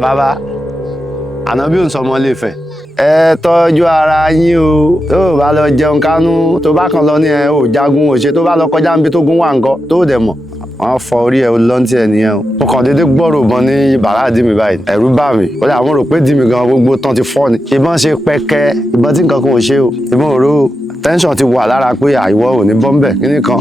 bàbá ànábì ń sọmọ Ilé-Ifẹ̀ ẹ tọ́jú ara yín o tó o bá lọ jẹun kánú tó bá kàn lọ ní ẹ ò jagun òṣè tó bá lọ kọjá níbi tó gún wà ńkọ́ tó dẹ̀ mọ̀ wọ́n fọ orí ẹ̀ lọ́ntì ẹ̀ nìyẹn o mo kàn déédéé gbọ́rọ̀ ìbọn ní bàrá àdí mi báyìí ẹ̀rù bà mí ó dà wọ́n rò pé dì mí gan gbogbo tán ti fọ́ ni ìbọn ṣe pẹ́kẹ́ ìbọn tí nǹkan kan ò ṣe o ìbọn òró tẹ́ńsọ̀n ti wà lára pé àìwọ́ ò ní bọ́m̀bẹ̀ kíní kan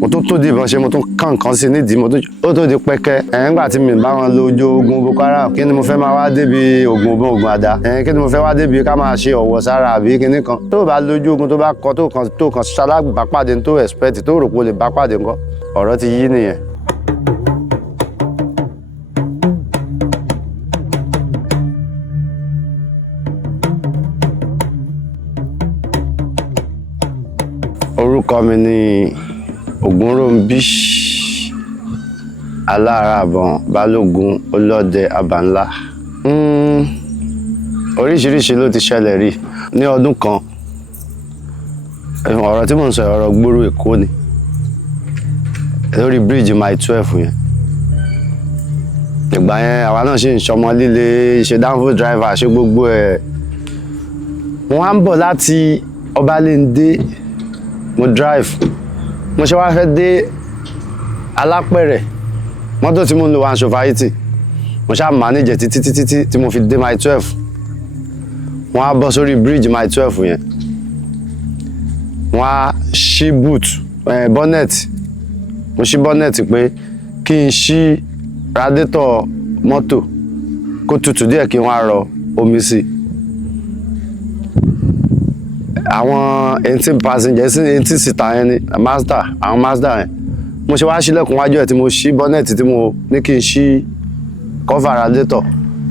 mo tó di ìbọn ṣe mo tún kàn nǹkan sí nídìí ó tó di pẹ́kẹ́ nígbà tí mi bá wọn lo ojú ogun Boko Haram kí ni mo fẹ́ máa wá débi ogun àdá kí ni mo fẹ́ wá débi ká máa ṣe ọ̀wọ̀ sára àbí kíní kan tó bá lójú ogun tó bá kọ tó kan ṣalábàápàdé tó expect tó rò pé o lè bá pàdé ńkọ́ ọ̀rọ̀ ti yí nìyẹn. Orúkọ mi ni Ògúnròmbí Aláràbọ̀n Balógun Ọlọ́dẹ Àbànlá. Oríṣiríṣi ló ti ṣẹlẹ̀ rí ní ọdún kan. Ọ̀rọ̀ tí mò ń sọ ọ̀rọ̀ gbòòrò Èkó ni lórí bíríìjì Mile 12 yẹn. Ìgbà yẹn àwa náà ṣì ń ṣọmọ líle ṣe dánfò driver ṣe gbogbo ẹ̀. Wọ́n á ń bọ̀ láti Ọbalẹ́ndé mo drive mo ṣe wá fẹ́ dé Alápẹ̀rẹ̀ mọ́tò tí mo ń lo 1/80 mo ṣáà manage títí tí mo fi dé Mile 12 wọ́n á bọ́ sórí bridge Mile 12 yẹn wọ́n á ṣí boot bonnet mo ṣí bonnet pé kí n ṣí radiator mọ́tò kó tutù díẹ̀ kí wọ́n á rọ omi sí àwọn 18 passengers 18 seater yẹn ni àwọn Mazda yẹn mo ṣe wá sílẹ̀kùn wájú ẹ̀ tí mo ṣí bonnet tí mo ní kí n ṣí cover radiator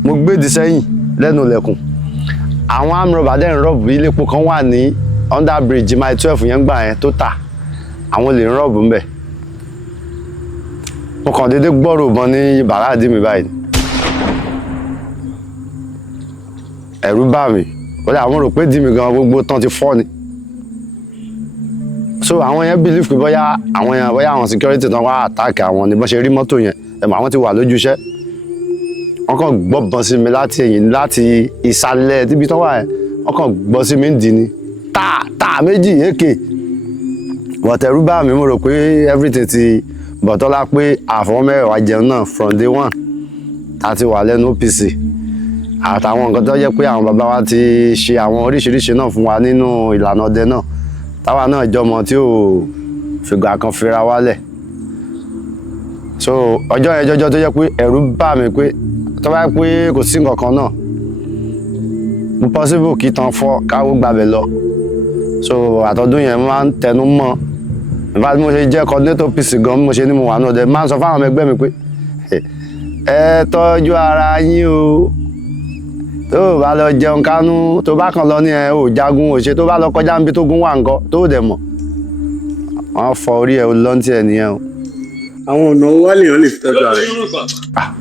mo gbédi sẹ́yìn lẹ́nu ilẹ̀kùn àwọn amrọ̀bà dẹ̀ ń rọ̀bù ilé epo kan wà ní under bridge Mile 12 yẹn gbà yẹn tó tà àwọn lè ń rọ̀bù ń bẹ̀ mo kàn déédéé gbọ́rọ̀ ìbọn ní bàrá àdí mi báyìí ẹ̀rù bà mí ó dà wọ́n rò pé dì mí gan gbogbo tán ti fọ́ ni so àwọn yẹn believe pé bóyá àwọn security tán wá attack àwọn ni bọ́n ṣe rí mọ́tò yẹn ẹ̀mọ̀ àwọn ti wà lójú iṣẹ́ wọ́n kàn gbọ́bọn sí mi láti ẹ̀yìn láti ìsàlẹ̀ tíbi tán wà yẹn wọ́n kàn gbọ́ sí mi ń dì ní tá méjì èké ẹ̀rù bà mí mo rò pé everything ti bọ̀tọ́lá pé àfọwọ́mẹ́wàá jẹun náà from day one tá a ti wà lẹ́nu OPC àtàwọn nǹkan tó jẹ́ pé àwọn bàbá wa ti ṣe àwọn oríṣiríṣi náà fún wa nínú ìlànà ọdẹ náà táwa náà jọmọ tí ò fìgbà kan fira wálẹ̀ so ọjọ́ yẹn jọjọ́ tó jẹ́ pé ẹ̀rù bà mí pé tó bá pé kò sí nǹkan kan náà possible kí tán fọ́ káwó gbàbẹ̀ lọ so àtọ́dún yẹn máa ń tẹnu mọ́ nípa bí mo ṣe jẹ́ coordinator OPC gan mo ṣe ní mo wà náà ọdẹ máa ń sọ fáwọn ọmọ ẹgbẹ́ mi pé ẹ tọ́jú ara yín o tó o bá lọ jẹun kánú tó bá kàn lọ ní ẹ ò jagun òṣè tó bá lọ kọjá níbi tó gún wà ńkọ́ tó dẹ̀ mọ̀ wọ́n fọ orí ẹ̀ lọ́ntì ẹ̀ nìyẹn o. àwọn ọ̀nà wa lèèyàn lè fi tọ́jú ara ẹ̀.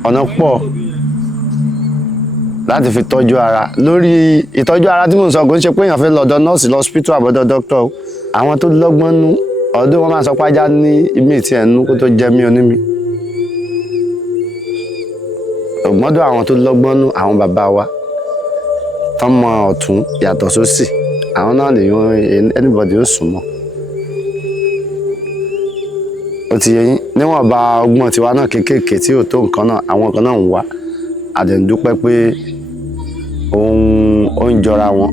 ọ̀nà pọ̀ láti fi tọ́jú ara lórí ìtọ́jú ara tí mò ń sọ kò ń ṣe pé èèyàn fẹ́ lọ́dọ̀ nọ́ọ̀sì lọ́sípítù àbọ̀dọ̀ dókítà o àwọn tó lọ́gbọ́n nú ọdún wọn máa sọ pé ajá ní imí tí ẹ̀ nú kó tó jẹ mí onímì ògbọ́dọ̀ àwọn tó lọ́gbọ́n nú àwọn bàbá wa tọmọ ọ̀tún yàtọ̀ sósì àwọn náà lèyàn anybody ó sùn mọ́ ó ti yé yín níwọ̀nba ọgbọ́n tiwa náà kéékèèké tí ò tó nǹkan náà àwọn nǹkan náà ń wá àdẹ̀ǹdúpẹ́ pé ó ń jọra wọn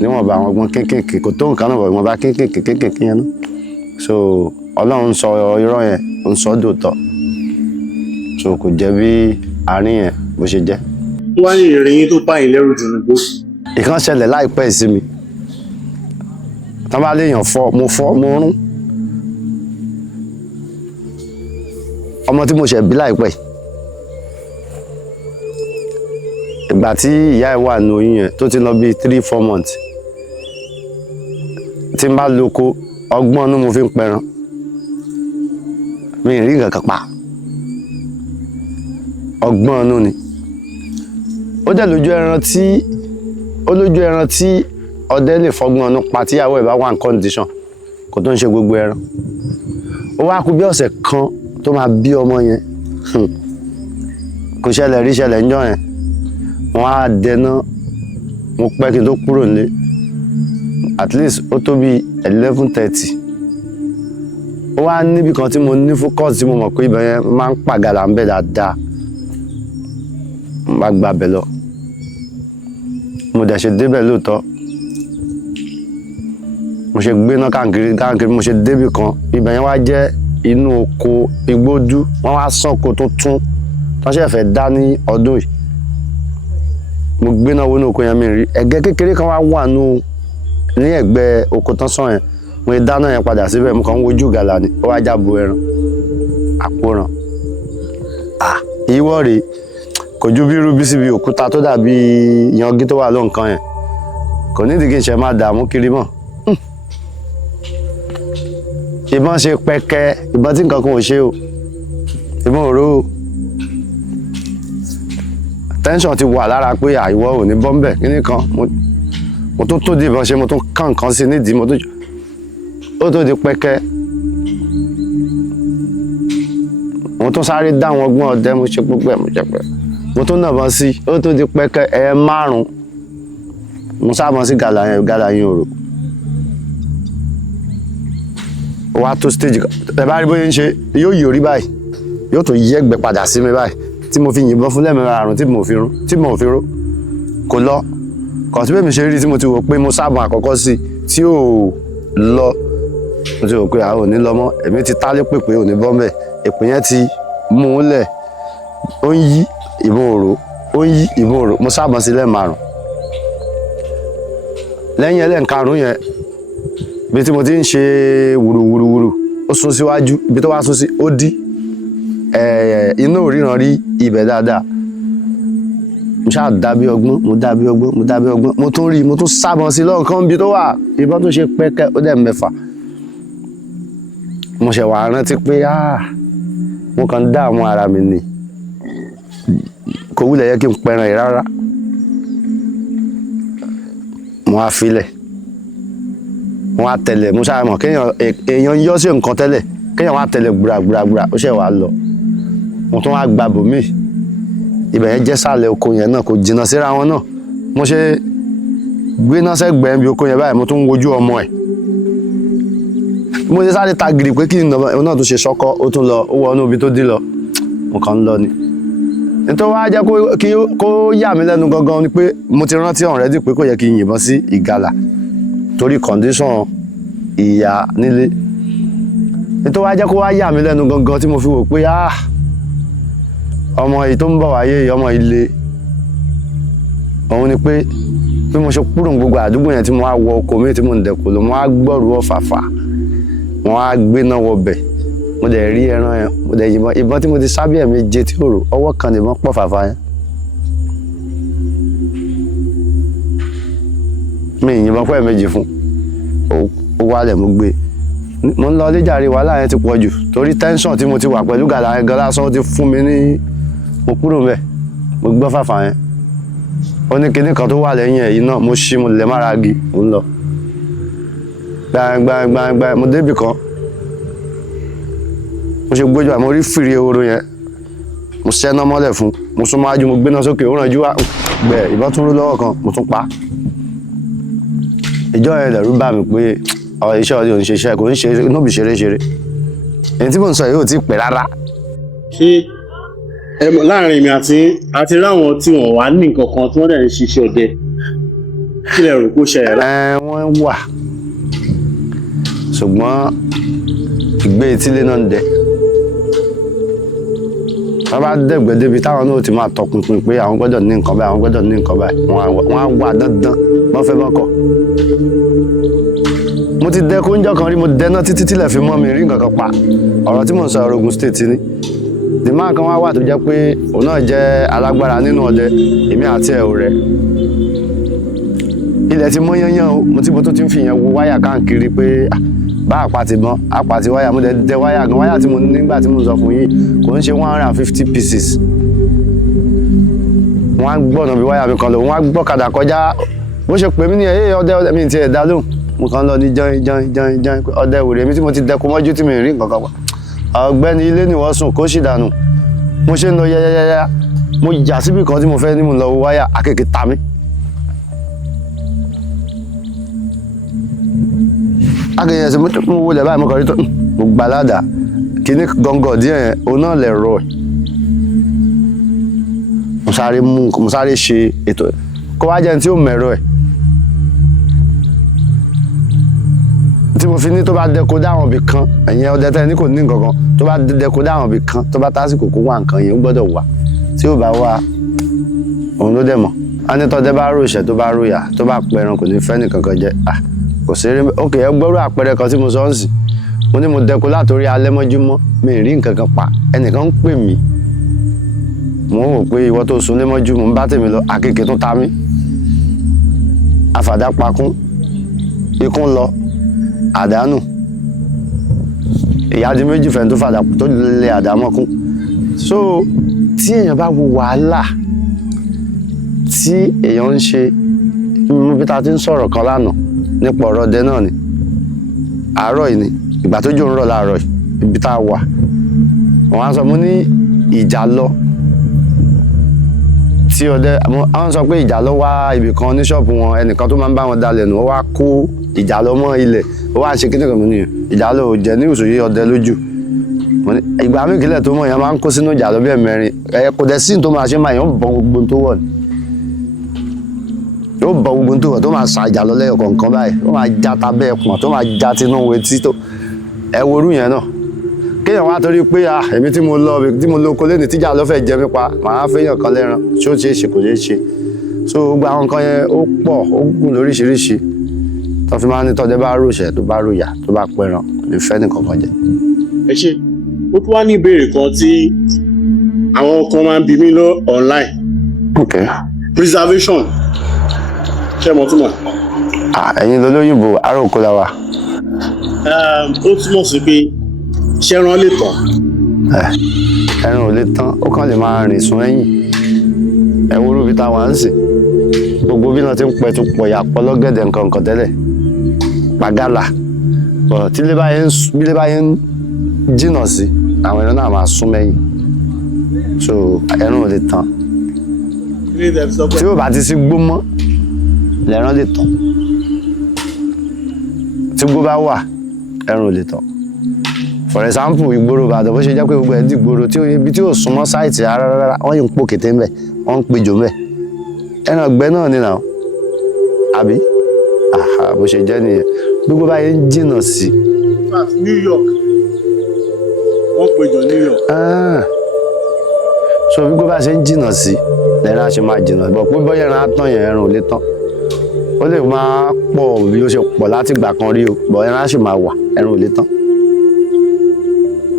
níwọ̀nba àwọn ọgbọ́n kéékèèké kò tó nǹkan náà bọ̀ ìwọ̀nba kéékèèké yẹn náà so Ọlọ́run ń sọ irọ́ yẹn ń sọ dòótọ́ so kò jẹ́ bí àárín yẹn bó ṣe jẹ́. wá ní ìrìn tó bá yín lẹ́rù jù nígbó. ìkan ṣẹlẹ̀ láìpẹ́ ìsinmi tán bá léèyàn fọ́ mo rún ọmọ tí mo ṣẹ̀ bí láìpẹ́ ìgbà tí ìyá ẹ̀ wà ní oyún yẹn tó ti lọ bí 3-4 months tí n bá lóko ọgbọ́n inú mo fi ń pẹran mi ì rí nǹkan kan pa ọgbọ́n inú ni ó dẹ̀ lójú ẹran tí ọdẹ lè fọgbọ́n inú pa tíyàwó ẹ̀ bá wà ní condition kò tó ń ṣe gbogbo ẹran ó wá kú bí ọ̀sẹ̀ kan tó máa bí ọmọ yẹn kò ṣẹlẹ̀ rí ṣẹlẹ̀ ńjọ́ yẹn wọ́n á dẹná mo pẹ́ kí n tó kúrò nílé at least ó tó bí 11:30 ó wá níbi kan tí mo ní focus tí mo mọ̀ pé ibẹ̀ yẹn máa ń pàgàlà ń bẹ̀ dáadáa mo bá gba bẹ̀ lọ mo dẹ̀ ṣe débẹ̀ lóòótọ́ mo ṣe gbéná káàkiri mo ṣe débì kan ibẹ̀ yẹn wá jẹ́ inú oko igbódú wọ́n wá sànko tuntun tó ṣe fẹ́ dá ní ọdún yìí mo gbéná wọnú oko yẹn mi rí ẹ̀gẹ́ kékeré kan wá wà ní ẹ̀gbẹ́ oko tán sàn yẹn mo dáná yẹn padà síbẹ̀ mo kàn ń wojú gàlà ni ó wá jábọ̀ ẹran àpòràn ìwọ rèé kò ju bí rúbí síbi òkúta tó dàbí yangi tó wà lóǹkan yẹn kò nídìí kí n ṣe máa dààmú kiri mọ́ ìbọn ṣe pẹkẹ ìbọn tí nǹkan kan ò ṣe o ìbọn òró o tẹ́ńsọ̀n ti wà lára pé àìwọ ò ní bọ́m̀bẹ̀ kíní kan mo tún tó di ìbọn ṣe mo tún kàn kan sí nídìí ó tó di pẹkẹ mo tún sáré dá àwọn ọgbọ́n ọdẹ mo ṣe gbogbo ẹ̀ mo tún nàbọn sí ó tó di pẹkẹ ẹ̀ márùn mo sábọn sí gàlà yẹn òrò ó wá tó stage ẹ bá rí bóyá ń ṣe yóò yí orí báyìí yóò tún yí ẹ̀gbẹ́ padà sí mi báyìí tí mo fi yìnbọn fún lẹ́ẹ̀mẹ́rààrún tí mo fi rún kò lọ kàn sí bẹ́ẹ̀ mi ṣe rí tí mo ti wò pé mo sábọn àkọ́kọ́ sí tí ò lọ mo ti rò pé àwọn ò ní lọ mọ́ èmi ti tálé pèpè ò ní bọ́m̀bẹ̀ èpè yẹn ti mú un lẹ̀ ó ń yí ìbọn òró ó ń yí ìbọn òró mo sábọn sí lẹ́ẹ̀márùn lẹ́yìn ẹlẹ́ǹkarùn yẹn bí tí mo ti ń ṣe wùrùwùrùwùrù ó sún síwájú ibi tó wá sún sí ó dí iná òríran rí ibẹ̀ dáadáa mo ṣáà dábí ọgbọ́n mo tún rí mo tún sábọn sí lọ́nkán bí tó wà ìbọn tó ṣe pẹ́kẹ́ ó dẹ̀ mẹ́fà mo ṣẹ̀ wá rántí pé mo kàn ń dààmú ara mi ni kò wúlẹ̀ yẹ kí n pẹran yìí rárá mo á filẹ̀ mo á tẹ̀lẹ̀ mo ṣáà mọ̀ èèyàn yọ́ sí nǹkan tẹ́lẹ̀ kéèyàn wá tẹ̀lẹ̀ gbùràgbùràgbùrà ó ṣẹ̀ wá lọ mo tún wá gba bòmíì ibẹ̀ yẹn jẹ́ sàlẹ̀ oko yẹn náà kò jìnnà síra wọn náà mo ṣe gbéná sẹ́gbẹ̀ẹ́ bí oko yẹn báyìí mo tún wojú ọmọ ẹ̀ mo ṣe sáré ta gìrì pé kí n náà tún ṣe ṣọ́kọ́ ó tún lọ ó wọnú ibi tó dí lọ mo kàn ń lọ ni nítorí wá jẹ́ kó yà mí lẹ́nu gangan ni pé mo ti rántí already pé kò yẹ kí n yìnbọn sí ìgalà torí condition ìyá nílé nítorí wá jẹ́ kó wá yà mí lẹ́nu gangan tí mo fi wò pé ọmọ yìí tó ń bọ̀ wáyé ọmọ ilé òun ni pé bí mo ṣe kúrò gbogbo àdúgbò yẹn tí mo wá wọ oko mi tí mo ń dẹ̀kọ̀ lọ mo wá gbọ́rù ọ̀fàfà mo wá gbéná wọbẹ̀ mo dẹ̀ rí ẹran yẹn mo dẹ̀ yìnbọn ìbọn tí mo ti sábì ẹ̀ méje tí òrò ọwọ́ kan nìbọn pọ̀ fàfà yẹn mi ìyìnbọn pọ̀ méjì fún ó wálẹ̀ mo gbé mo ń lọ léjàre wàhálà yẹn ti pọ̀ jù torí tẹ́ńsọ̀n tí mo ti wà pẹ̀lú gàlà yẹn gan lásán ó ti fún mi ní mo kúrò mbẹ̀ mo gbọ́ fàfà yẹn ó ní kinní kan tó wà lẹ́yìn ẹ̀yìn náà mo ṣí mo lẹ̀ mára gi mo ń lọ gbàngbàngbàngbà mo débì kan mo ṣe gbójú àmọ́ rí fìrí ehoro yẹn mo ṣẹ́ná mọ́lẹ̀ fún mo sún májú mo gbéná sókè ó rànjú wá gbẹ ìbọn tún rú lọ́wọ́ kan mo tún pa ìjọ yẹn lẹ̀rú bà mí pé iṣẹ́ ọdẹ òun ṣe iṣẹ́ kò ń ṣe nóbì ṣeré èyí tí mò ń sọ yìí ò tí ì pẹ́ rárá. ṣé láàrin èmi àti ráwọn tí wọn wà ní nǹkan kan tí wọn dẹ̀ ń ṣiṣẹ́ ọdẹ kí lẹ rò kó ṣẹlẹ̀. wọ́n wà ṣùgbọ́n ìgbé etílé náà ń dẹ wọ́n bá dẹ̀gbẹ́ débi táwọn náà ti máa tọpinpin pé àwọn gbọ́dọ̀ ní nǹkan báyìí àwọn gbọ́dọ̀ ní nǹkan báyìí wọ́n á wà dandan wọ́n fẹ́ bọ́kọ̀. mo ti dẹ kóúnjọ kan rí mo dẹná títí tílẹ̀ fi mọ́ mi rí nǹkan kan pa ọ̀rọ̀ tí mò ń sọ ọ̀rọ̀ Ògùn state ni dìmáà kan wá wà tó jẹ́ pé òun náà jẹ́ alágbára nínú ọdẹ èmi àti ẹ̀ ò rẹ̀ ilẹ̀ ti mọ́ yányán o mo tún ti ń fi yẹn wo wáyà káàkiri pé bá àpàtì mọ́ àpàtì wáyà mo dẹ̀ wáyà gan wáyà tí mo ní nígbà tí mo sọ fún yín kò ń ṣe 150 pieces wọ́n á gbọ́nà bí wáyà mi kan lọ wọ́n á gbọ́kadà kọjá bó ṣe pè mí ní ẹ̀yẹ́ ọdẹ mi ti ẹ̀ dá lóhùn mo kàn lọ ní jọin ọdẹ ìwòrè mi tí mo ti dẹkun mọ́jú tí mi rí nǹkan kan pa ọ̀gbẹ́ni ilé ni wọ́n sùn kó sì dànù mo ṣe ń lọ yẹ́yẹ́yẹ́yá mo yà síbi kan tí mo fẹ́ ní mo lọ wo wáyà akéèké ta mí. akéèké yẹn ṣe mo wọlé báyìí mo kàn rí tó mo gbà ládàá kíní gọ́ngọ̀ díẹ̀ yẹn òun náà lẹ̀ rọ ẹ̀. mo sáré ṣe ètò ẹ̀ kó wá jẹ́ ní tí ó mẹ̀rọ ẹ̀. tí mo fi ní tó bá dẹko dáhùn ibì kan ẹ̀yìn ọdẹ tẹ́ ní kò ní nǹkan kan tó bá dẹko dáhùn ibì kan tó bá tásìkò kó wá nǹkan yẹn ó gbọ́dọ̀ wá tí ó bá wá òun ló dẹ̀ mọ̀ á ní tọ́dẹ bá ròṣẹ̀ tó bá ròyà tó bá pẹran kò ní fẹ́ nìkan kan jẹ kò sí rí ok ẹ gbọ́rọ̀ àpẹẹrẹ kan tí mo sọ ń sìn mo ní mo dẹko látòrí alẹ́ mọ́júmọ́ mi ì rí nǹkan kan pa ẹnìkan ń pè mí mo wò pé ìwọ tó sùn lé mọ́jú mo ń bá tèmi lọ akéèké tó ta mí àfàdá pakún ikún lọ àdánù ìyá di méjì fẹ́ tó fàdà tó lè àdámọ́kún so tí èèyàn bá wo wàhálà tí èèyàn ń ṣe mo bí ta ti ń sọ̀rọ̀ kan lánàá nípa ọ̀rọ̀ ọdẹ náà ni àárọ̀ yìí ni ìgbà tó jò ń rọ̀ láàárọ̀ yìí ibi tá a wà wọ́n á sọ mo ní ìjà lọ tí ọdẹ àwọn sọ pé ìjà lọ wá ibì kan ní ṣọ́ọ̀bù wọn ẹnìkan tó máa ń bá wọn dalẹ̀ nù ó wá kó ìjà lọ mọ́ ilẹ̀ ó wá ṣe kíní kan mú nìyẹn ìjà lọ ò jẹ́ ní òṣòyí ọdẹ lójú ìgbà mí kílẹ̀ tó mọ̀ yẹn máa ń kó sínú ìjà lọ bí ẹ̀mẹrin kò dẹ̀ sí tó máa ṣe máa yẹn ó bọ gbogbo tó wọ̀ ni yóò bọ gbogbo tó wọ̀ tó máa sa ìjà lọ lẹ́yọ̀ kọ̀ọ̀kan báyìí ó máa já tabẹ́ ẹ̀pọ̀n tó máa já tinú etí tó ẹ worú yẹn náà kéèyàn wá torí pé èmi tí mo lọ kólé ní tíjà ló fẹ́ jẹ mí pa màá fẹ́yàn kan lẹ́ran ṣé ó ṣeé ṣe kò ṣeé ṣe so gbogbo àwọn nǹkan yẹn ó pọ̀ ó gùn lóríṣiríṣi tó fi máa ń ní tọ́jú bá ròṣẹ̀ tó bá ròyà tó bá pẹran kò lè fẹ́ nìkan kan jẹ. ẹ ṣe ó tún wá ní ìbéèrè kan tí àwọn kan máa ń bi mí lọ online. ok preservation ṣé mo túmọ̀. ẹ̀yin lolóyìnbó ará oko la wa. ó túmọ̀ sí pé ṣẹ́ran lè tán. ẹran ò lè tán ó kàn lè máa rìn sún ẹ̀yìn ẹ wo orúbi tá a wà ń sìn gbogbo bí náà ti ń pẹ̀tù pọ̀ yàpọ̀ lọ́gẹ̀dẹ̀ nǹkan nǹkan tẹ́lẹ̀ pàgálà tí ilé báyẹn ń jìnnà sí àwọn ẹran náà máa sún mẹ́yìn so ẹran ò lè tán tí ó bá ti sí gbó mọ́ lẹ́ran lè tán tí gbó bá wà ẹran ò lè tán for example ìgboro Ìbàdàn bó ṣe jẹ́ pé gbogbo ẹ̀ dìgboro tí ibi tí ò súnmọ́ sáìtì rárá wọ́n yìí ń pò kété ńbẹ̀ wọ́n ń pejò ńbẹ̀ ẹran ọ̀gbẹ́ náà ni nà àbí bó ṣe jẹ́ nìyẹn gbogbo báyìí ń jìnnà sí. New York wọ́n pejò New York. so gbogbo bá ṣe ń jìnnà sí lẹ́ran á ṣe máa jìnnà bọ̀ pé bọ́yá ẹran á tán yẹn ẹran ò lè tán ó lè máa pọ̀ bí ó ṣe pọ̀ láti ìgbà kan rí o bọ̀ ẹran á sì máa wà ẹran ò lè tán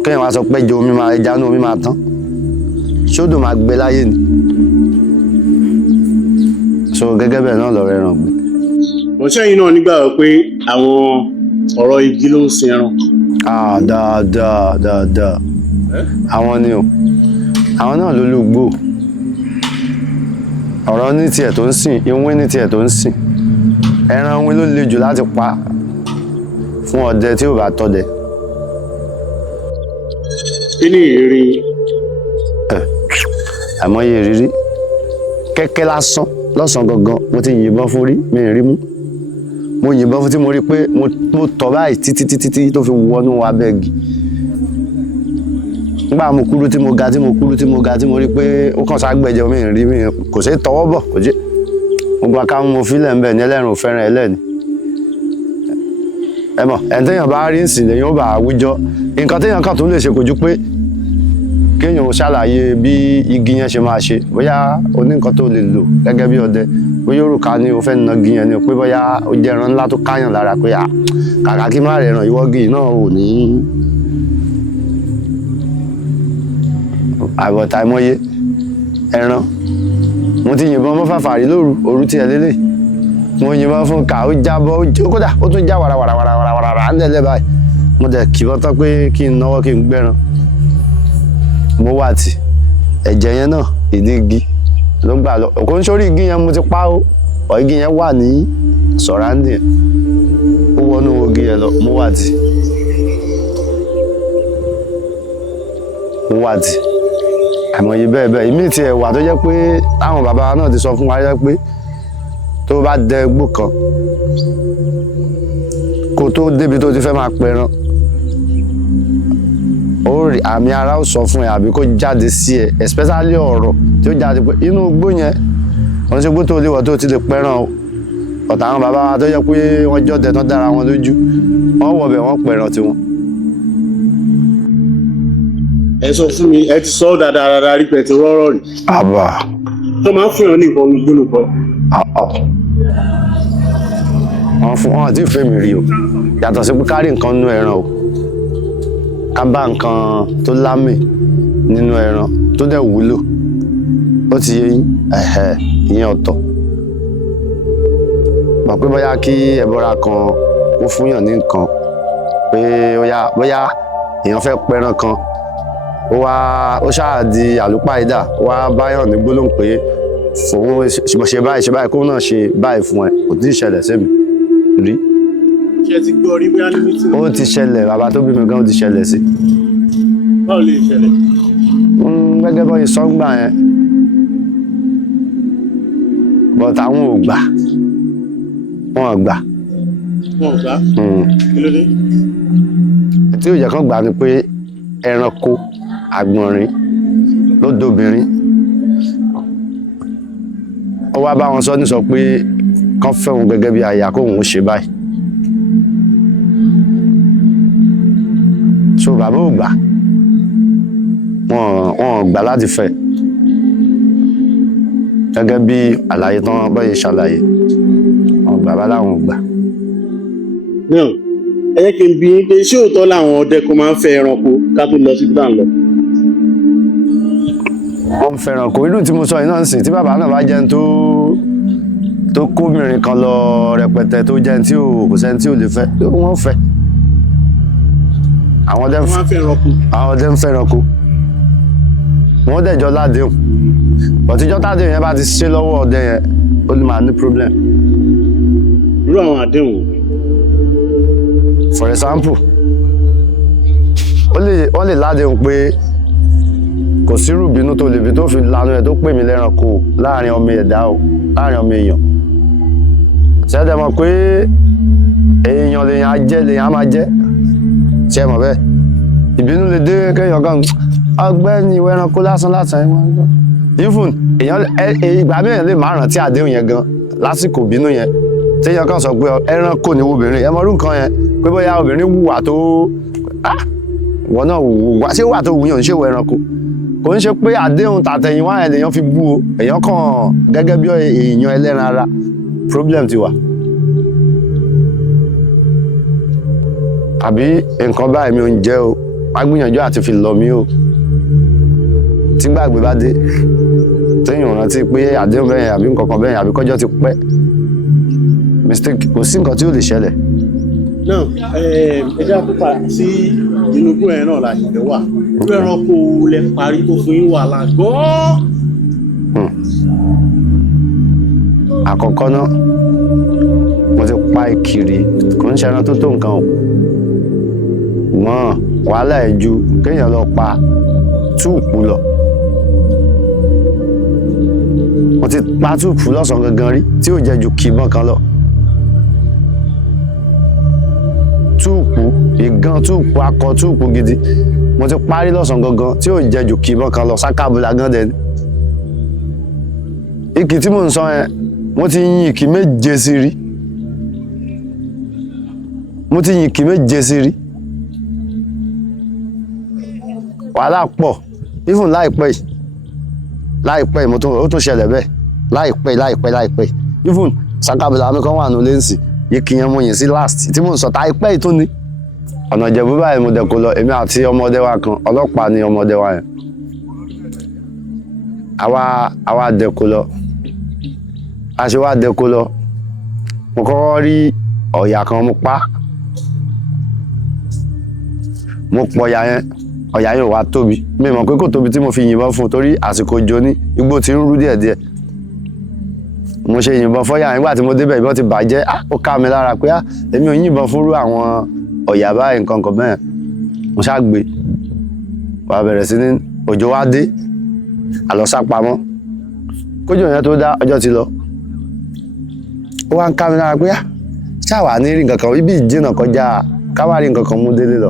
kéèyàn wá sọ pé ẹja inú omi máa tán ṣódò máa gbé láyé ni so gẹ́gẹ́ bẹ́ẹ̀ náà lọ́rọ̀ ẹran gbé. ọ̀sẹ̀ yìí náà nígbà pé àwọn ọ̀rọ̀ igi ló ń sin ẹran. dáadáa àwọn ni o àwọn náà ló lùgbò ọ̀rọ̀ ní tiẹ̀ tó ń sìn ìwín ní tiẹ̀ tó ń sìn ẹran wín ló le jù láti pa fún ọdẹ tí ò bá tọdẹ. kí ni ìrírí. àmọye ìrírí kẹ́kẹ́ lásán lọ́sàn gangan mo ti yìnbọn fún rí mi rí mú mo yìnbọn fún tí mo rí pé mo tọ̀ báyìí títí tó fi wọnú abẹ́gi nígbà mo kúrú tí mo ga tí mo rí pé ó kàn ságbẹ̀jẹ̀ mi rí mi kò sí tọwọ́ bọ̀ kò jẹ́ gbogbo akáwọn mo fílẹ̀ ń bẹ̀ ní ẹlẹ́rìn òfẹ́ràn ẹlẹ́ni ẹ mọ̀ ẹni téèyàn bá rí ìsìn lèyìn ó bá àwùjọ nǹkan téèyàn kàn tún lè ṣe kò ju pé kéèyàn ṣàlàyé bí igi yẹn ṣe máa ṣe bóyá o ní nǹkan tó lè lò gẹ́gẹ́ bí ọdẹ bóyá òrùka ni o fẹ́ na igi yẹn ni pé bóyá o jẹ́ ẹran ńlá tó káyàn lára pé kàkà kí má rẹ̀ ràn ìwọ́gi náà ò ní àbọ̀tà ìmọ̀ye ẹran mo ti yìnbọn mọ́ fàfàrí lóru òru tiẹ̀ lélẹ̀ mo yìnbọn fún ká ó jábọ́ kódà ó tún já wàràwàràwàrà ń dẹ̀lẹ́ báyìí mo dẹ̀ kìbọn tán pé kí n náwó kí n gbẹ́ran mo wà tì ẹ̀jẹ̀ yẹn náà ìdí igi ló gbà lọ kò ń sórí igi yẹn mo ti pa ó igi yẹn wà ní sọ̀ráǹdì ó wọnú igi yẹn lọ mo wà tì àìmọye bẹ́ẹ̀ bẹ́ẹ̀ ìmí ti ẹ̀ wà tó jẹ́ pé táwọn bàbá wa náà ti sọ fún wa jẹ́ pé tó bá dẹ igbó kan kó tó débi tó ti fẹ́ máa pẹran ó rí àmì ara ó sọ fún ẹ àbí kó jáde sí ẹ especially ọ̀rọ̀ tí ó jáde pé inú igbó yẹn wọ́n ṣe pé tó lè wọ̀ tó ti lè pẹran o ọ̀tá àwọn bàbá wa tó jẹ́ pé wọ́n jọ́dẹ tán dára wọn lójú wọ́n wọ̀ bẹ̀ wọ́n pẹran tiwọn. ẹ sọ fún mi ẹ ti sọ ọ́ dáadáa rí pẹ̀tẹ́ rọ́rọ́ rí. àbá tó máa ń fún yàn ní nǹkan gbónú kan. wọn àti ìfẹ́ mi rí o yàtọ̀ sí pé kárí nǹkan nínú ẹran o ká bá nǹkan tó lámì nínú ẹran tó dẹ̀ wúlò ó ti yé yín ìyẹn ọ̀tọ̀ mọ̀ pé bóyá kí ẹbọra kan ó fúnyàn ní nǹkan pé bóyá èèyàn fẹ́ pẹran kan ó ṣáà di àlùpàídà ó wá báyàn ní gbólóhùn pé fòun ṣe báyìí kó náà ṣe báyìí fún ẹ kò tí ì ṣẹlẹ̀ sí mi rí. ṣé ẹ ti gbọ́ rí bóyá ní mítìnì. ó ti ṣẹlẹ̀ bàbá tó bí mi gan ó ti ṣẹlẹ̀ sí. báwo lè ṣẹlẹ̀. gẹ́gẹ́ bọ́ ìsọ́ngbà yẹn but àwọn ò gbà wọn ò gbà. wọn ò gbà. kí ló dé. tí ò jẹ́ kán gbà ni pé ẹranko àgbọ̀nrín ló dobìnrin ó wá bá wọn sọ ní sọ pé kán fẹ́ òun gẹ́gẹ́ bí aya kóun ó ṣe báyìí so bàbá ò gbà wọn gbà láti fẹ́ gẹ́gẹ́ bí àlàyé tán bọ́yẹ ṣàlàyé wọn gbà bá láwọn ò gbà. náà ẹ jẹ́ kí n bi yín pé ṣé òótọ́ làwọn ọdẹ kan máa ń fẹ́ ẹranko ká tó lọ sí gbà ń lọ. wọ́n ń fẹ́ ẹranko inú tí mo sọ yìí náà ń sìn tí bàbá náà bá jẹun tó kóbìnrin kan lọ rẹpẹtẹ tó jẹun tí kò sẹ́ni tí ò lè fẹ́ wọ́n fẹ́. àwọn ọdẹ ń fẹ́ ẹranko wọ́n dẹ̀jọ́ ládéhùn bọ̀tíjọ́ tádéhùn yẹn bá ti ṣe lọ́wọ́ ọdẹ yẹn ó lè máa ní problem. irú àwọn àdéhùn. for example wọ́n lè ládéhùn pé kò sírù bínú tó lè bí tó fi lanu ẹ̀ tó pè mí lẹ́ranko láàrin ọmọ ẹ̀dá o láàrin ọmọ èèyàn ṣẹ́dẹ̀ mọ̀ pé èèyàn lèèyàn á máa jẹ́ ṣe mọ̀ bẹ́ẹ̀ ìbínú lè dé kéèyàn kan ọgbẹ́ni ìwé ẹranko lásán even ìgbà mìíràn lè máa rántí àdéhùn yẹn gan lásìkò bínú yẹn téèyàn kan sọ pé ẹranko ni obìnrin ẹ mọ orú nǹkan yẹn pé bóyá obìnrin wùwà tó wọn náà wùwà ṣé wà tó wùyàn ṣé wọ ẹranko kò ń ṣe pé àdéhùn tàtẹ̀yìnwá ẹ̀ lèèyàn fi bú o èèyàn kàn gẹ́gẹ́ bí èèyàn ẹlẹ́ran ara problem ti wà. àbí nǹkan báyìí mi ò ń jẹ́ o má gbìyànjú àti fi lọ mí o tí gbàgbé bá dé téèyàn rántí pé àdéhùn bẹ́ẹ̀ àbí nǹkan kan bẹ́ẹ̀ àbí kọjọ́ ti pẹ́ mistake kò sí nǹkan tí ò lè ṣẹlẹ̀. náà ẹ jẹ́ àpòpà sí inú igbó yẹn náà la ṣẹ̀fẹ̀ wà irú ẹranko lẹ parí tó fún yín wà lágọ́. àkọ́kọ́ náà mo ti pa ìkìrì kò ń ṣe ẹran tó nǹkan o mọ́ wàhálà ẹ̀ ju kéèyàn lọ pa túùpù lọ mo ti pa túùpù lọ́sàn-án gangan rí tí ò jẹ́ ju kìbọn kan lọ túùpù ìgan túùpù akọ túùpù gidi mo ti parí lọ́sàn-án gangan tí ò jẹ́ ju kìbọn kan lọ sákàbùlà gan dẹni ìkì tí mò ń sọ yẹn mo ti yin ìkì méje sí rí wàhálà pọ̀ even láìpẹ́ ó tún ṣẹlẹ̀ bẹ́ẹ̀ láìpẹ́ even sakabula mi kan wà ní lẹ́ǹsì ìkì yẹn mo yìn sí last tí mò ń sọ táìpẹ́ ìtún ni ọ̀nà Ìjẹ̀bú báyìí mo dẹ̀ kó lọ èmi àti ọmọdé wa kan ọlọ́pàá ni ọmọdé wa yẹn àwa dẹ̀ kó lọ a ṣe wá dẹ̀ kó lọ mo kọ́kọ́ rí ọ̀yà kan mo pa mo pọ̀ ọ̀yà yẹn wá tóbi mi mọ̀ pé kò tóbi tí mo fi yìnbọn fún torí àsìkò òjò ní igbó ti ń rú díẹ̀díẹ̀ mo ṣe yìnbọn fọ́yà nígbà tí mo débẹ̀ ìbọn ti bàjẹ́ ó ká mi lára pé èmi ò yìnbọn fúnrú àwọn ọ̀yà báyìí nǹkan kan bẹ́ẹ̀ mo ṣáà gbé wà bẹ̀rẹ̀ sí ní òjò wá dé àlọ́ sápamọ́ kójú yẹn tó dá ọjọ́ ti lọ ó wá ń ká mi lára pé ṣáà ní rí nǹkan kan ibi ìjìnà kọjá káwá rí nǹkan kan mú délé lọ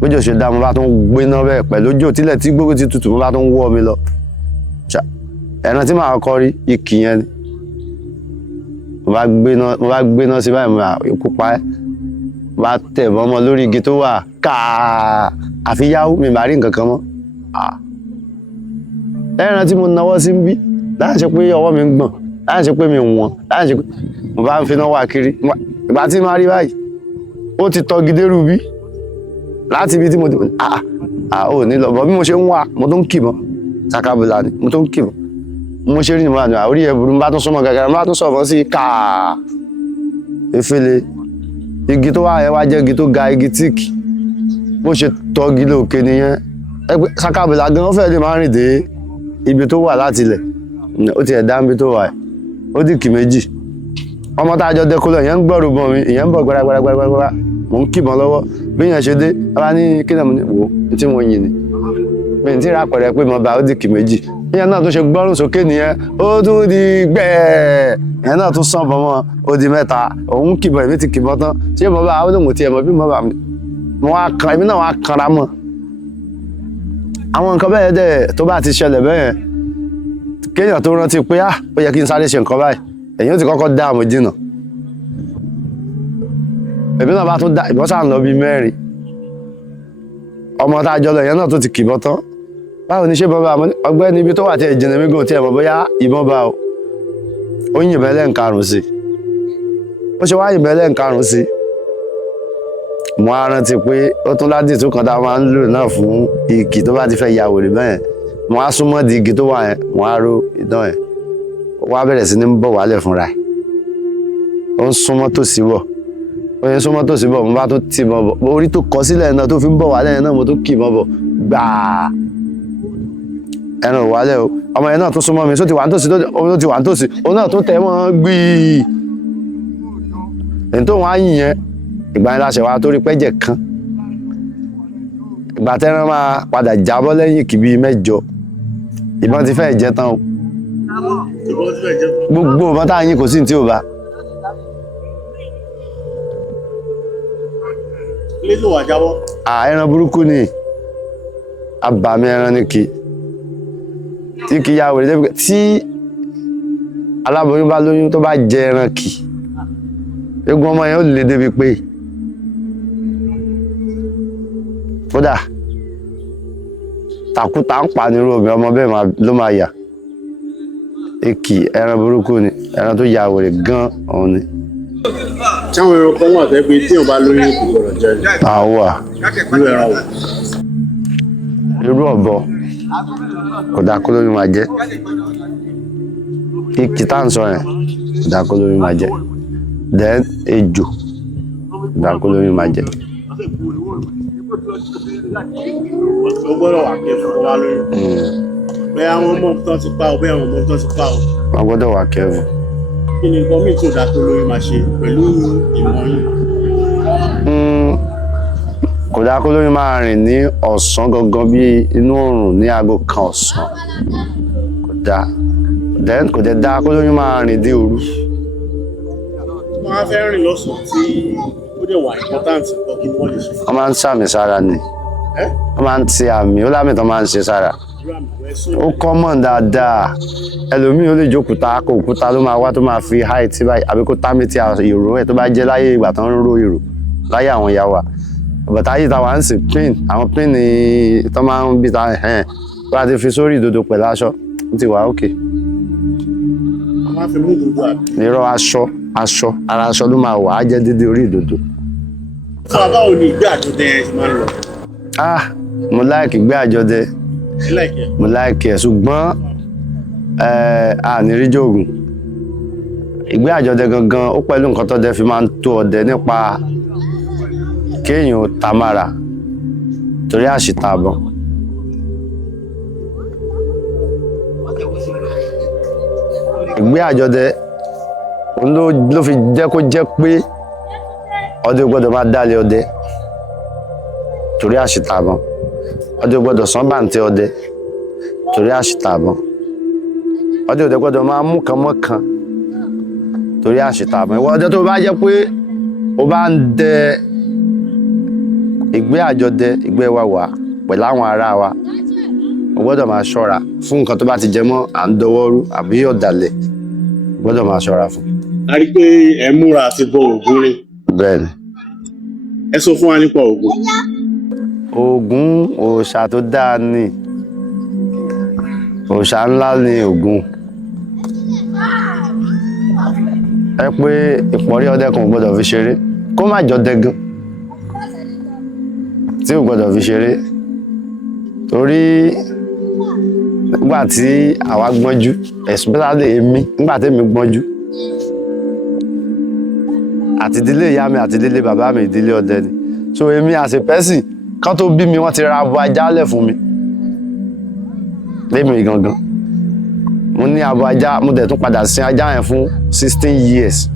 bójú ṣe dá mo bá tún gbéná bẹ́ẹ̀ pẹ̀lú ojú tílẹ̀ tí gbogbo ti tutù mo bá tún wọ́ mi lọ ẹran tí màá kọ́ rí ikì yẹn ni mo bá gbéná sí báyìí mo bá ikú pa ẹ́ mo bá tẹ̀ mọ́mọ́ lórí igi tó wà káà àfi yáwó mi bá rí nǹkan kan mọ́ ẹran tí mo náwó sí ń bí láì ṣe pé ọwọ́ mi ń gbọ̀n láì ṣe pé mi wọ̀n láì ṣe pé mo bá ń fi náà wá kiri ìgbà tí màá rí báyìí ó ti tọ́ gidérú bí láti ibi tí mo ti ò ní lọ bọ́ bí mo ṣe ń wà mo tó ń kì mọ́ sakabula ni mo tó ń kì mọ́ mo ṣe rí ni mo rà ní orí ẹ̀ burú mo bá tún súnmọ́ gàgàrà mo bá tún sọ̀rọ̀ sí káà efele igi tó wà yẹn wá jẹ́ igi tó ga igi tíìkì bó ṣe tọ́gi lóòkè nìyẹn ẹgbẹ́ sakabula gan fẹ́ẹ́ lè máa rìn dé ibi tó wà láti ilẹ̀ ó ti ẹ̀dá ibi tó wà ẹ̀ ó dì kì méjì ọmọ tá a jọ dẹkọ lọ ìyẹn ń gbọ́rù bọ̀ mi ìyẹn ń bọ̀ gbáragbáragbára mò ń kì mọ́ lọ́wọ́ bí yẹn ṣe dé ara ní kí náà mo ní wò ó tí mo yìn ni mi ò tí ì ra pẹ̀rẹ̀ pé mo bá ó dì kì méjì ìyẹn náà tó ṣe gbọ́rùn sókè nìyẹn ó tún di gbẹ́ẹ̀ ìyẹn náà tún sàn bọ́ mọ́ ó di mẹ́ta òun kì bọ̀ èmi ti kì bọ́ tán ṣé mo bá ó lóun tiẹ̀ mọ́ bí mo bá èmi náà wá kanra mọ́ àwọn nǹkan bẹ́ẹ̀ dẹ̀ tó bá ti ṣẹlẹ̀ bẹ́ẹ̀ kéèyàn tó rántí pé ó yẹ kí n sáré ṣe nǹkan báyìí èyí ó ti kọ́kọ́ dá àmọ́ jìnnà èmi náà bá tún dá ìbọn sáà ń lọ bíi mẹ́rin ọmọ tá a jọ lọ ìyẹn náà tó ti kìbọn tán báwo ni ṣé bàbá ọgbẹ́ni ibi tó wà tí ẹ jìnnà mí gùn tí ẹ mọ̀ bóyá ìbọn bá o ó yìnbọn lẹ́ǹkarùn sí ó ṣe wá yìnbọn lẹ́ǹkarùn sí mo á rántí pé ó tún ládìtú kan tá a máa ń lò náà fún igi tó bá ti fẹ́ ya wèrè bẹ́ẹ̀ mo á súnmọ́ di igi tó wà yẹn mo á ro idán yẹn wá bẹ̀rẹ̀ sí ní bọ̀ wálẹ̀ fúnra ẹ̀ ó ń súnmọ́ tòsí bọ̀ ó yẹn súnmọ́ tòsí bọ̀ mo bá tó tì mọ́ bọ̀ orí tó kọ sílẹ̀ náà tó fi ń bọ̀ wálẹ̀ yẹn náà mo tó kì mọ́ bọ̀ gbàá ẹran ò wálẹ̀ o ọmọ yẹn náà tó súnmọ́ mi só ti wà nítòsí ó ti wà nítòsí ó náà tó tẹ̀ mọ́ gbìí èyí tó wọ́n á yìn yẹn ìgbà yẹn láṣẹ wa tó rí pẹ́jẹ̀ kan ìgbà tẹ́ran máa padà jábọ́ lẹ́yìn kì bíi mẹ́jọ ìbọn ti fẹ́ẹ̀ jẹ́ tán o gbogbo ìbọn tá a yín kò sí ní tí ò bá. ilé tó wà jábọ́. ẹran burúkú ni abàmì ẹran ni kì tí kì í ya wèrè débi tí aláboyún bá lóyún tó bá jẹ ẹran kì egun ọmọ yẹn ó lè débi pé kódà tàkútà ń pa nírú obìnrin ọmọ bẹ́ẹ̀ ló máa yà èkì ẹran burúkú ni ẹran tó ya wèrè gan òun ni. táwọn ẹranko wọn àtẹ pé téèyàn bá lóyún kò gbọdọ̀ jẹ ẹ. àwa irú ẹran wò. irú ọ̀bọ kò dáa kó lóyún máa jẹ èkì tá à ń sọ yẹn kò dáa kó lóyún máa jẹ then ejò kò dáa kó lóyún máa jẹ. ó gbọ́dọ̀ wà kẹ́fù kó wá lóyún. bẹ́ẹ̀ àwọn ọmọ tán ti pa ọ bẹ́ẹ̀ àwọn ọmọ tán ti pa ọ. wọ́n gbọ́dọ̀ wà kẹ́fù. kí ni nǹkan míì tó dáa tó lóyún máa ṣe pẹ̀lú ìmọ̀ yìí. kò dáa kó lóyún máa rìn ní ọ̀sán gangan bí inú oòrùn ní aago kan ọ̀sán kò dáa then kò dẹ̀ dáa kó lóyún máa rìn dé òru. wọ́n á fẹ́ rìn lọ́sàn-án tí ó dẹ̀ wà important kọ́ kí wọ́n lè ṣe. wọ́n máa ń sàmì sára ni wọ́n máa ń ti àmì ó lámì tó máa ń ṣe sára ó common dáadáa ẹlòmíì ó lè jókòó kó òkúta ló máa wá tó máa fi height báyìí àbí kó tá mi ti ìró ẹ̀ tó bá jẹ́ láyé ìgbà tó ń ro ìró láyé àwọn ìyá wa bàtà yìí táwa ń sìn pin àwọn pin ni tó máa ń bí ta bá ti fi sórí ìdodo pẹ̀lú aṣọ ó ti wà ókè. wọ́n máa fi mú ìdodo àbí. nírọ̀ aṣọ ara aṣọ ló máa wà á jẹ́ dédé orí ìdodo. fún wa báwo ni ìgbé àjọdẹ ẹ ti máa ń lọ. mo láìkì ìgbé àjọdẹ mo láìkì ẹ̀ ṣùgbọ́n àníríjó ògùn ìgbé àjọdẹ gangan ó pẹ̀lú nǹkan tó dẹ fi máa ń tó ọdẹ nípa kéèyàn tamara torí àṣìta àbọn. ìgbé àjọdẹ ló fi jẹ́ kó jẹ́ pé ọdẹ gbọ́dọ̀ máa dálé ọdẹ torí àṣìta àbọn ọdẹ gbọ́dọ̀ sán bàǹtẹ ọdẹ torí àṣìta àbọn ọdẹ òde gbọ́dọ̀ máa mú kan mọ́ kan torí àṣìta àbọn ìwọ ọdẹ tó bá jẹ́ pé o bá ń dẹ ìgbé àjọdẹ ìgbé wàwà pẹ̀lú àwọn ará wa o gbọ́dọ̀ máa ṣọ́ra fún nǹkan tó bá ti jẹ mọ́ à ń dọwọ́rú àbí ọ̀dàlẹ̀ o gbọ́dọ̀ máa ṣọ́ra fún. a rí i pé ẹ múra àti bọ Ògún ni. bẹ́ẹ̀ ni. ẹ sọ fún wa nípa Ògún. Ògún òòṣà tó dáa ni òòṣà ńlá ni Ògún ẹ pé ìpọ́nrí ọdẹ kan ò gbọ́dọ̀ fi ṣeré kó má jọ dẹgan tí ò gbọ́dọ̀ fi ṣeré torí nígbà tí àwa gbọ́njú especially èmi nígbà tí èmi gbọ́njú àti ìdílé ìyá mi àti ìdílé bàbá mi ìdílé ọdẹ ni so èmi as a person kán tó bí mi wọ́n ti ra abo ajá lẹ̀ fún mi lémi gangan mo ní abo ajá mo dẹ̀ tún padà sin ajá yẹn fún 16 years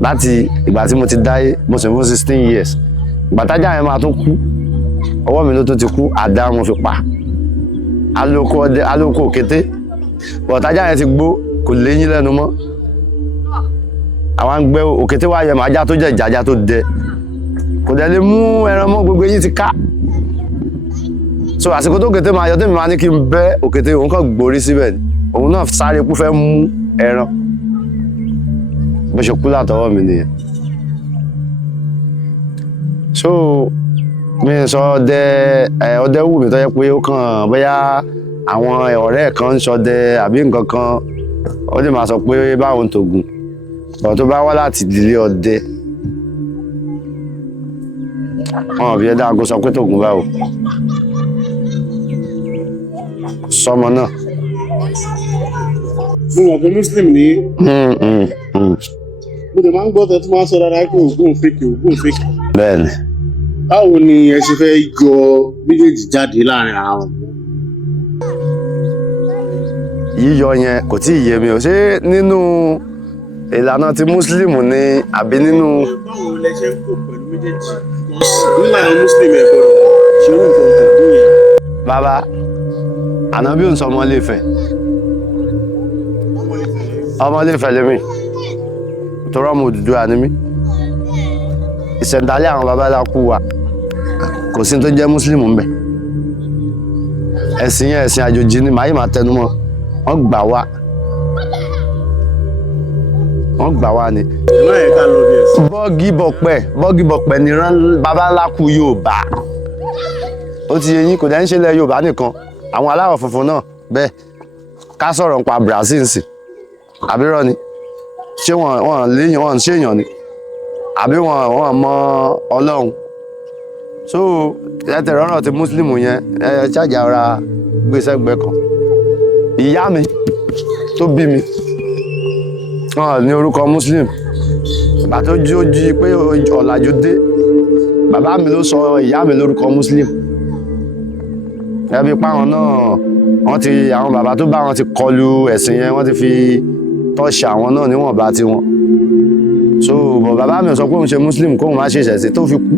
láti ìgbà tí mo ti dáyé mo sì fún 16 years ìgbà tájá yẹn máa tún kú ọwọ́ mi ló tún ti kú àdá mo fi pa alóko òkété bọ̀ tájá yẹn ti gbó kò léyín lẹ́nu mọ́ àwọn gbẹ́ òkété wá yẹmọ ajá tó jẹ́ ìjàjá tó dẹ kò dẹ̀ lè mú ẹran mọ́ gbogbo eyín ti ká so àsìkò tó òkété máa yọ tẹ́mi máa ní kí n bẹ́ òkété òun kàn gborí síbẹ̀ ni òun náà sáré kú fẹ́ mú ẹran bó ṣe kú látọwọ́ mi nìyẹn so mi sọ ọdẹ wù mí tó yẹ pé ó kàn bóyá àwọn ọ̀rẹ́ kan ń ṣọdẹ àbí nǹkan kan ó lè máa sọ pé báwo ń tògùn ọ̀rọ̀ tó bá wá láti ìdílé ọdẹ wọn ò bí ẹ̀dá àgọ́ sọ pé tògùn báwo sọmọ náà. mo mọ̀ pé muslim ní. mo dẹ̀ máa ń gbọ́ tẹ́ tó máa ń sọ dáadáa pé Ògún fèkì Ògún fèkì. bẹ́ẹ̀ni. báwo ni ẹ ṣe fẹ́ yọ méjèèjì jáde láàrin àwọn. yíyọ yẹn kò tí ì yé mi ò ṣe nínú ìlànà ti mùsùlùmù ni àbí nínú. báwo lẹ ṣe ń kó pẹ̀lú méjèèjì nígbà àwọn muslim ẹ̀ gbọ́dọ̀ ṣe ń nǹkan Ògún yẹn. bàbá ànábì ò ń sọ ọmọ Ilé-Ifẹ̀ ọmọ Ilé-Ifẹ̀ lèmi torí ọmọ Odùduwà ni mí ìṣẹ̀dálẹ̀ àwọn babaláku wa kò sí tó jẹ́ mùsùlùmù ńbẹ̀ ẹ̀sìn yẹn ẹ̀sìn àjòjì ni màá yìí máa tẹnu mọ́ wọ́n gbà wá ni. bọ́ọ̀gì bọ̀pẹ̀ nìran babaláku Yorùbá ó ti yẹ yín kò dẹ́ ń ṣe ilẹ̀ Yorùbá nìkan àwọn aláwọ̀ funfun náà bẹ́ẹ̀ ká sọ̀rọ̀ nípa Brazil sí àbírọ̀ ni ṣé wọ́n léèyàn wọ́n ṣe èèyàn ni àbí wọ́n mọ Ọlọ́run so ẹtẹ̀rẹ̀ ọ̀rọ̀ ti Muslim yẹn ẹ ṣáàjà ara gbèsè gbẹ kan ìyá mi tó bí mi wọ́n ní orúkọ Muslim ìgbà tó jí pé ọ̀làjú dé bàbá mi ló sọ ìyá mi lórúkọ Muslim ẹbí páwọn náà àwọn bàbá tó bá wọn ti kọlu ẹ̀sìn yẹn wọ́n ti fi tọ́ṣà àwọn náà níwọ̀nba tiwọn so bọ̀ bàbá mi sọ pé òun ṣe Muslim kóun má ṣe ìṣẹ̀sìn tó fi kú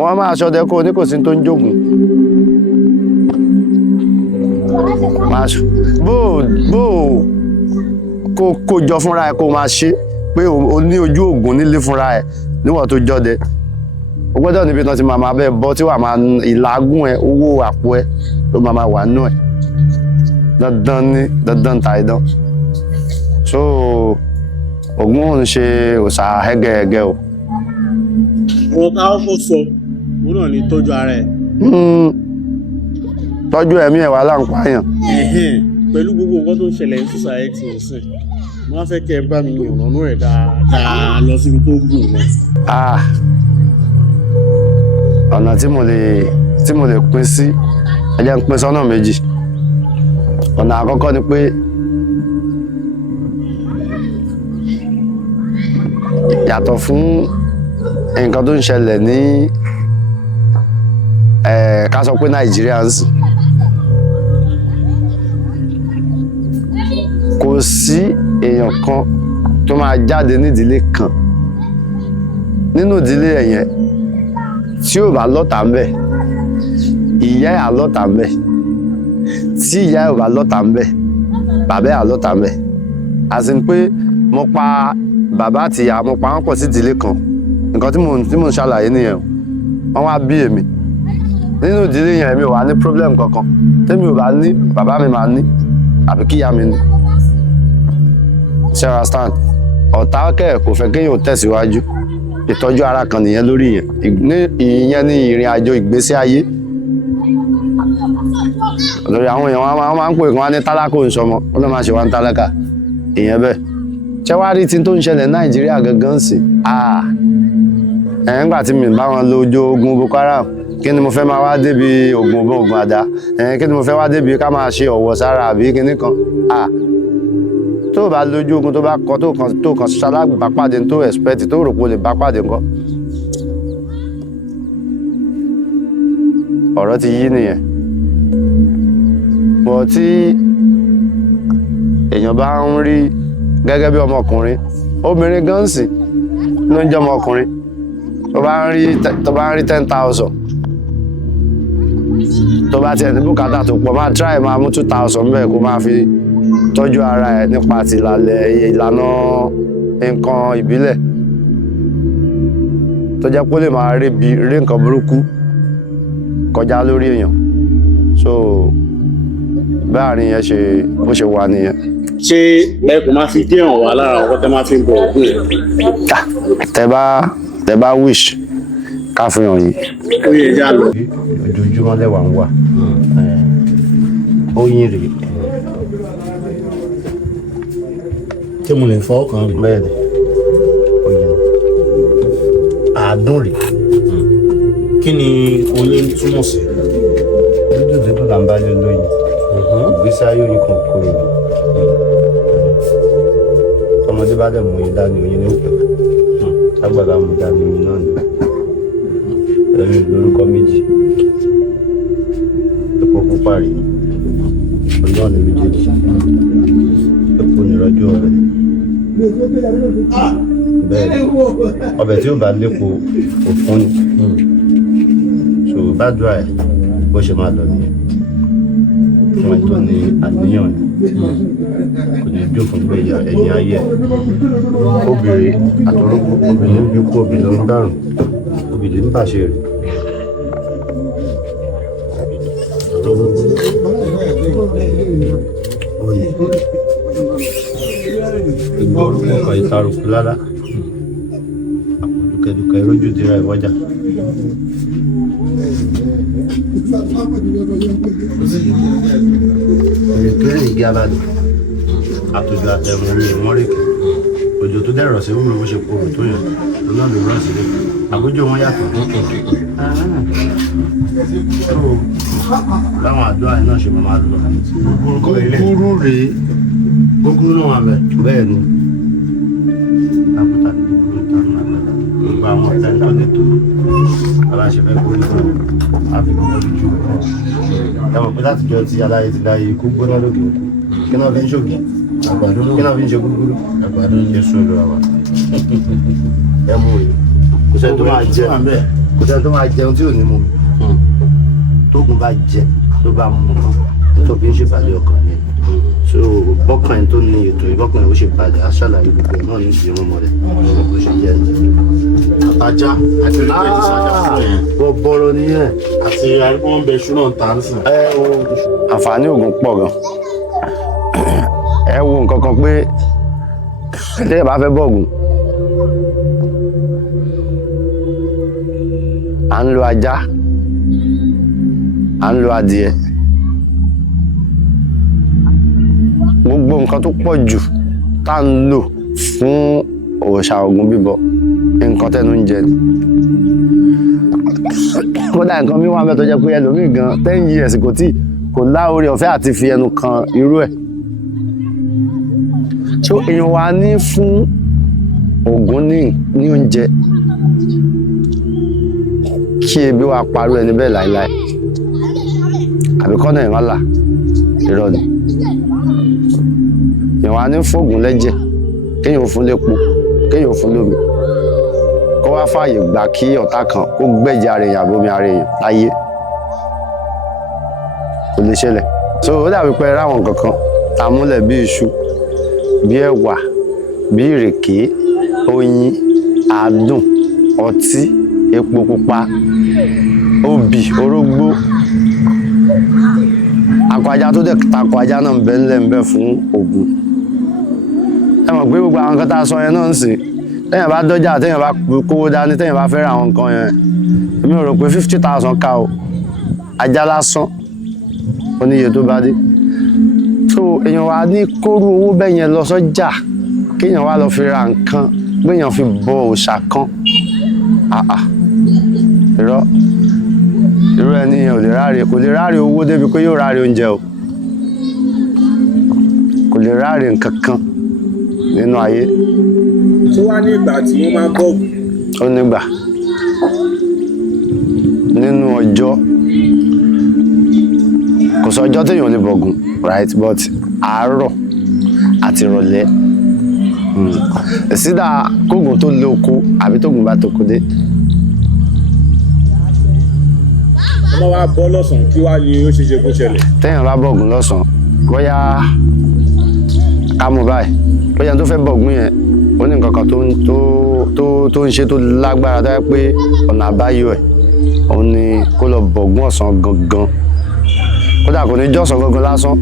wọ́n máa ṣọdẹ kó oníkòsí tó ń jogun bó kó jọ fúnra ẹ kó máa ṣe pé o ní ojú ògùn nílé fúnra ẹ níwọ̀n tó jọdẹ o gbọ́dọ̀ níbi tán ti máa bẹ́ẹ̀ bọ́ tí wà máa ìlàgùn ẹ owó àpò ẹ ló máa wà nínú ẹ dandan ní dandan ta idán so Ògún ò ń ṣe òòṣà hẹ́gẹ́hẹ́gẹ́ o. ọ̀rọ̀ tá a kọ́ sọ òun náà ni tọ́jú ara ẹ̀. tọ́jú ẹ̀mí ẹ̀ wà láǹpáyàn. pẹ̀lú gbogbo nǹkan tó ń ṣẹlẹ̀ ní society ọ̀sẹ̀ wọ́n á fẹ́ kẹ́ ẹ bá mi ìrànlọ́nú ẹ̀ dáadáa lọ síbi tó gùn wọn. ọ̀nà tí mo lè pín sí ẹ jẹ́ n pín sọ́nà méjì ọ̀nà àkọ́kọ́ ni pé yàtọ̀ fún nǹkan tó ń ṣẹlẹ̀ ní ká sọ pé Nigerians kò sí èèyàn kan tó máa jáde nídìílé kan nínú ìdílé ẹ̀yẹn tí ò bá lọ́tà ń bẹ̀ ìyá ẹ̀ àlọ́ta ń bẹ̀ tí ìyá ẹ̀ ò bá lọ́ta ń bẹ̀ bàbá ẹ̀ àlọ́ta ń bẹ̀ àti pé mo pa bàbá àti ìyá mo pa wọ́n pọ̀ sí ìdílé kan nǹkan tí mò ń ṣàlàyé nìyẹn wọ́n wá bí èmi nínú ìdílé yẹn èmi ò wá ní problem kankan tèmi ò bá ní bàbá mi máa ní àbí kíyá mi ní sarah stan ọ̀tá kẹ̀ kò fẹ́ kéèyàn tẹ̀síwájú ìtọ́jú ara kan nìyẹn lórí yẹn ìyẹn ní ìrìn àjò ìgbésí ayé lórí àwọn èèyàn wọn máa ń pè kí wọn ní tálákà ò ń sọmọ wọn ló máa ṣe wá ń tálákà ìyẹn bẹ́ẹ̀ ṣé wàá rí tí tó ń ṣẹlẹ̀ nàìjíríà gangan sí nígbà tí mi bá wọn lo ojú ogun boko haram kí ni mo fẹ́ máa wá débi ogun àdá kí ni mo fẹ́ wá débi ká máa ṣe ọ̀wọ̀ sára àbí kíní kan tó o bá lójú ogun tó bá kọ tó kàn ṣalábàápàdé tó expect tó rò pé o lè bá pàdé nǹkan ọ̀rọ̀ ti yí nìyẹn bọ̀ tí èèyàn bá ń rí gẹ́gẹ́ bí ọmọkùnrin obìnrin gan sì ló ń jẹ́ ọmọkùnrin tó bá ń rí 10,000 tó bá tiẹ̀ ní bùkátà tó pọ̀ máa try máa mú 2,000 bẹ́ẹ̀ kó máa fi tọ́jú ara ẹ̀ nípa ti ìlànà nǹkan ìbílẹ̀ tó jẹ́ pé ó lè máa rí nǹkan burúkú kọjá lórí èèyàn so báàrin yẹn bó ṣe wà nìyẹn. ṣé ẹ kò máa fi dé hàn wá lára ọkọ tẹ máa fi ń bọ ògùn yẹn. tẹ bá wish ká fi hàn yín. ó yẹ ẹja lọ. ojoojúmọ́ lẹ́wà ń wà oyin rèé. ṣé mo lè fọwọ́ kan rí. bẹ́ẹ̀ ni oyin àádùn rèé. kí ni oyin túmọ̀ sí. dúdú dídú là ń bá yọ lóyin ìgbésí ayé oyin kan kúrò ní ọmọdé bá dẹ̀ mú oyin dání oyin ní òpè lágbàdá mú dání oyin náà ní ẹ̀rín lórúkọ méjì epo pupa rí ọjọ́ ní méjèèjì epo nìrọ́jú ọbẹ̀ bẹ́ẹ̀ ọbẹ̀ tí ó bá lépo òfun ni so bá dúrà ẹ̀ bó ṣe máa lọ nìyẹn fún ẹ tó ní àníyàn kò ní jó fún pé ẹ̀yìn ayé obìnrin àtọrọkọ obìnrin bí kú obìnrin ló ń dárùn obìnrin ń bàṣẹ rẹ. ìgbà orúkọ kan ìtarùkù lára àpòdùkẹdùkẹ rójú dira ìwọjà. Ìrèkéré igi abàdì àtòjò àtẹ̀wọ̀n orí ìmọ̀rèké òjò tó dẹ̀rọ̀ sí wúro bó ṣe korò tó yàn lọ́nà ló rọ̀ sílẹ̀ àbójú wọn yàtọ̀ láwọn àdúrà yìí náà ṣe máa lọ. Gúgúrú rèé gúgúrú náà wà mẹ́. Bẹ́ẹ̀ ni àbúta ní gúgúrú tán náà gbogbo àwọn ọ̀tá ń tọ́lẹ̀ tó aláṣẹ fẹ́ kó nípa àfikún ojú ẹ̀ mọ̀ pé látijọ́ tí aláyé ti láyé ikú gbóná lókè òkú kí náà fi ń ṣògì àgbàdo kí náà fi ń ṣe gúgúrú àgbàdo ń jésù lọ àwọn ẹ mú rè kò sẹ́ni tó máa jẹun tí ò ní mú mi tógun bá jẹ tó bá mú un tó fi ń ṣèpàdé ọkàn yẹn so bọ́kàn yẹn tó ní ètò ìbọ́kàn yẹn ó ṣe padà aṣàlàyé gbogbo ẹ̀ náà ní ìṣe wọn mọ́lẹ̀ bó ṣe jẹ́ àtajá àti oníkẹ́ ti ṣàjà fún yẹn. bọ́rọ̀ nìyẹn. àti wọn bẹ ṣú náà ta ń sìn. àǹfààní oògùn pọ̀ gan ẹ wo nǹkan kan pé tí ẹ bá fẹ́ bọ̀gùn à ń lo ajá à ń lo adìẹ gbogbo nǹkan tó pọ̀ jù tá à ń lò fún òòṣà Ògún bíbọ nǹkan tẹnu ń jẹ ni kódà nǹkan mi wà mẹ́ tó jẹ́ pé ẹlòmíì gan 10 years kò láoore ọ̀fẹ́ àti fi ẹnu kan irú ẹ̀ so èèyàn wà ní fún Ògún ní oúnjẹ kí ebi wá parú ẹni bẹ́ẹ̀ láíláí àbí kọ́nà ìran là irọ́ ni èèyàn wà ní fún Ògún lẹ́jẹ̀ kéèyàn fún lépo kéèyàn fún lómi kó wá fààyè gbà kí ọ̀tá kan kó gbẹ̀jẹ̀ ara èèyàn àbomi ara èèyàn láyé kò lè ṣẹlẹ̀ so ó dàbí pé ráwọn kankan tá a múlẹ̀ bí iṣu bí ẹ̀wà bí ìrèké oyin àádùn ọtí epo pupa obì orógbó akọ ajá tó dẹ̀ takọ ajá náà ń bẹ ńlẹ̀ ń bẹ fún Ògún ẹ mọ̀ pé gbogbo àwọn nǹkan tá a sọ yẹn náà ń sìn téèyàn bá dọ́jà téèyàn bá kówó dání téèyàn bá fẹ́ ra àwọn nǹkan yẹn èmi ò rò pé 50,000 ká o ajá lásán oníye tó bá dé so èèyàn wá ní kóru owó bẹ́ẹ̀ yẹn lọ sọ́jà kéèyàn wá lọ fi ra nǹkan gbéyàn fi bọ òòṣà kan irú ẹni yẹn kò lè ráre owó débi pé yóò ráre oúnjẹ o kò lè ráre nǹkan kan nínú ayé. tó wá ní ìgbà tí wọ́n máa ń bọ̀ Ògún. ó nígbà nínú ọjọ́ kò sọ ọjọ́ téèyàn lè bọ̀gùn right but àárọ̀ àti ìrọ̀lẹ́ ìsídà kóògùn tó lé oko àbí tóògùn bá tó kó dé. wọ́n wá bọ́ lọ́sàn-án kí wá ní ó ṣe ṣe kó ṣẹlẹ̀. téèyàn bá bọ̀gùn lọ́sàn-án bóyá ká mú báyìí bóyá tó fẹ́ bọ̀gùn yẹn ó ní nǹkan kan tó ń ṣe tó lágbára tó yẹ pé ọ̀nà àbáyọ ẹ̀ òun ni kó lọ bọ̀gùn ọ̀sán gangan kódà kò ní jọ́sàn gangan lásán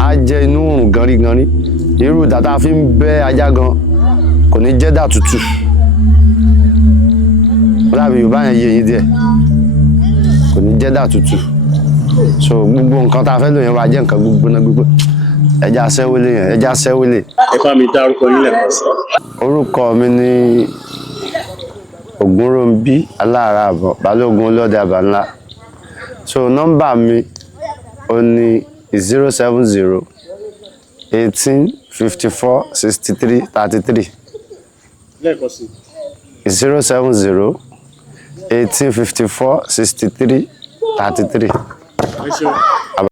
á jẹ́ inú òrùn ganriganri irú ìdá tá a fi ń bẹ́ ajá gan kò ní jẹ́ dà tútù kódà bí Yorùbá yẹn yé yín díẹ̀ kò ní jẹ́ dà tútù so gbogbo nǹkan tá a fẹ́ lò yẹn wá jẹ́ nǹkan gbígbóná gbígbó ẹja sẹ́wélé yẹn ẹja sẹ́wélé. ẹ bá mi dárúkọ yín lẹ́ẹ̀kan sí. orúkọ mi ní Ògúnròmbí Aláàràbọ̀ Balógun Olóde Àbàńlá so nọ́mbà mi ó ní 070 18 54 63 33. lẹ́ẹ̀kan sí. 070 18 54 63 33. ẹ ṣeun.